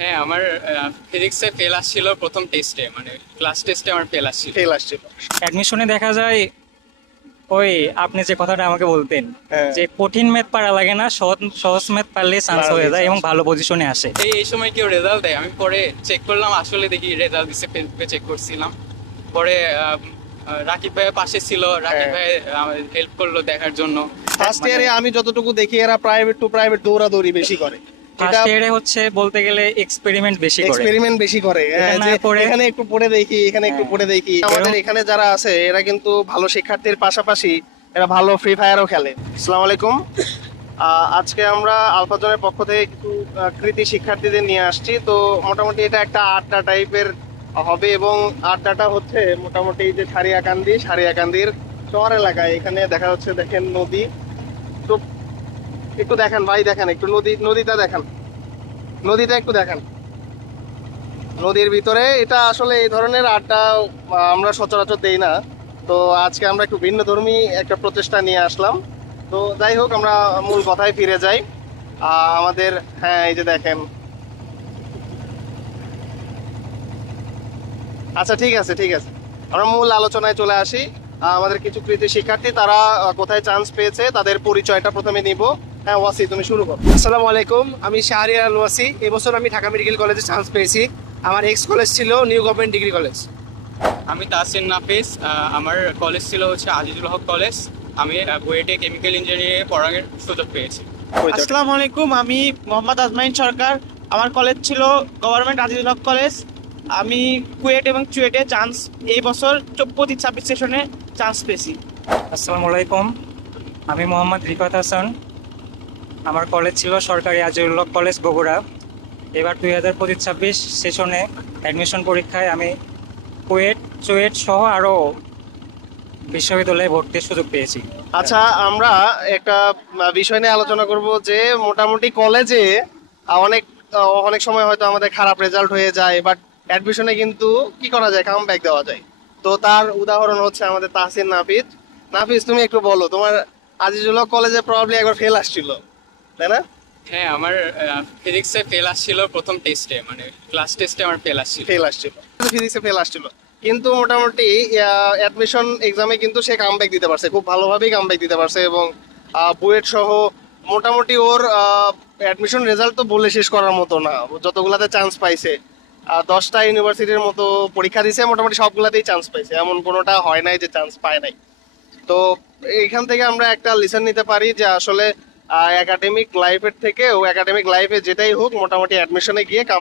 হ্যাঁ, আমার ফিজিক্সে ফেল আসছিল প্রথম টেস্টে, মানে ক্লাস টেস্টে আমার ফেল আসছিল। ফেল আসছিল। অ্যাডমিশনে দেখা যায় ওই আপনি যে কথাটা আমাকে বলতেন হ্যাঁ। যে কঠিন ম্যাথ পারা লাগে না, সহজ সহজ ম্যাথ পারলে চান্স পারলেই হয়ে যায় এবং chance। ভালো পজিশনে আসে। এই সময় কেউ রেজাল্ট দেয়, আমি পরে চেক করলাম, আসলে দেখি রেজাল্ট দিছে, ফেসবুকে চেক করছিলাম। পরে রাকিব ভাই পাশে ছিল, রাকিব হ্যাঁ। ভাই হেল্প করলো দেখার জন্য। ফার্স্ট ইয়ারে আমি যতটুকু দেখি এরা প্রাইভেট টু প্রাইভেট দৌড়াদৌড়ি বেশি করে। এটা ফার্স্ট ইয়ারে হচ্ছে বলতে গেলে এক্সপেরিমেন্ট বেশি করে। এক্সপেরিমেন্ট বেশি করে, হ্যাঁ, এখানে যে পড়ে- এখানে একটু পড়ে দেখি, এখানে একটু হ্যাঁ। পড়ে দেখি। আমাদের এখানে যারা আছে এরা কিন্তু ভালো শিক্ষার্থীর পাশাপাশি এরা ভালো ফ্রি ফায়ারও খেলে। আসসালামু আলাইকুম। আজকে আমরা আলফাজনের পক্ষ থেকে কিছু কৃতি শিক্ষার্থীদের নিয়ে আসছি। তো মোটামুটি এটা একটা আড্ডা টাইপের হবে, এবং আড্ডাটা হচ্ছে মোটামুটি এই যে সারিয়াকান্দির চর এলাকায়। এখানে দেখা যাচ্ছে, দেখেন নদী। তো একটু দেখেন ভাই, দেখেন একটু নদীটা দেখেন, নদীটা একটু দেখেন। নদীর ভিতরে এটা আসলে এই ধরনের আড্ডা আমরা সচরাচর দেই না। তো আজকে আমরা একটু ভিন্নধর্মী একটা প্রচেষ্টা নিয়ে আসলাম। তো যাই হোক, আমরা মূল কথায় ফিরে যাই। আমাদের, হ্যাঁ, এই যে দেখেন। আচ্ছা, ঠিক আছে ঠিক আছে, আমরা মূল আলোচনায় চলে আসি। আমাদের কিছু কৃতি শিক্ষার্থী তারা কোথায় চান্স পেয়েছে তাদের পরিচয়টা প্রথমে নিব। হ্যাঁ, ওয়াসি, তুমি শুরু করো। আসসালামু আলাইকুম, আমি শাহরিয়ার আল ওয়াসি। এবছর আমি ঢাকা মেডিকেল কলেজে চান্স পেয়েছি। আমার এক্স কলেজ ছিল নিউ গভর্নমেন্ট ডিগ্রি কলেজ। আমি তাসিন নাফিস, আমার কলেজ ছিল হচ্ছে আজিজুল হক কলেজ। আমি বুয়েটে কেমিক্যাল ইঞ্জিনিয়ারিং পড়ার সুযোগ পেয়েছি। পরিচয়। আসসালামু আলাইকুম, আমি মোহাম্মদ আজমাইন সরকার। আমার কলেজ ছিল গভর্নমেন্ট আজিজুল হক কলেজ। আমি কুয়েট এবং চুয়েটে চান্স এই বছর 25-26 সেশনে চান্স পেয়েছি। আসসালামু আলাইকুম, আমি মোহাম্মদ রিফাত হাসান। আমার কলেজ ছিল সরকারি আজিজুল হক কলেজ বগুড়া। এবার 2025-26 সেশনে অ্যাডমিশন পরীক্ষায় আমি কুয়েট চুয়েট সহ আরও বিশ্ববিদ্যালয়ে ভর্তির সুযোগ পেয়েছি। আচ্ছা, আমরা একটা বিষয় নিয়ে আলোচনা করব যে মোটামুটি কলেজে অনেক অনেক সময় হয়তো আমাদের খারাপ রেজাল্ট হয়ে যায়, বাট অ্যাডমিশনে কিন্তু কি করা যায়, কাম ব্যাক দেওয়া যায়। তো তার উদাহরণ হচ্ছে আমাদের তাহসিন নাফিস। নাফিস, তুমি একটু বলো, তোমার আজিজুল হক কলেজে প্রবাবলি একবার ফেল আসছিল, তাই না? হ্যাঁ, আমার ফিজিক্সে ফেল আসছিল প্রথম টেস্টে, মানে ক্লাস টেস্টে আমার ফেল আসছিল। ফেল আসছিল, ফিজিক্সে ফেল আসছিল, কিন্তু মোটামুটি অ্যাডমিশন এক্সামে কিন্তু সে কামব্যাক দিতে পারছে, খুব ভালোভাবেই কামব্যাক দিতে পারছে। এবং বুয়েট সহ মোটামুটি ওর অ্যাডমিশন রেজাল্ট তো বলে শেষ করার মতো না। ও যতগুলাতে চান্স পাইছে, 10টা ইউনিভার্সিটির মতো পরীক্ষা দিছে, মোটামুটি সবগুলাতেই চান্স পাইছে, এমন কোনোটা হয় নাই যে চান্স পায় নাই। তো এইখান থেকে আমরা একটা লিসন নিতে পারি যে আসলে একাডেমিক লাইফের থেকে ও একাডেমিক লাইফে যেটাই হোক, মোটামুটি অ্যাডমিশনে গিয়ে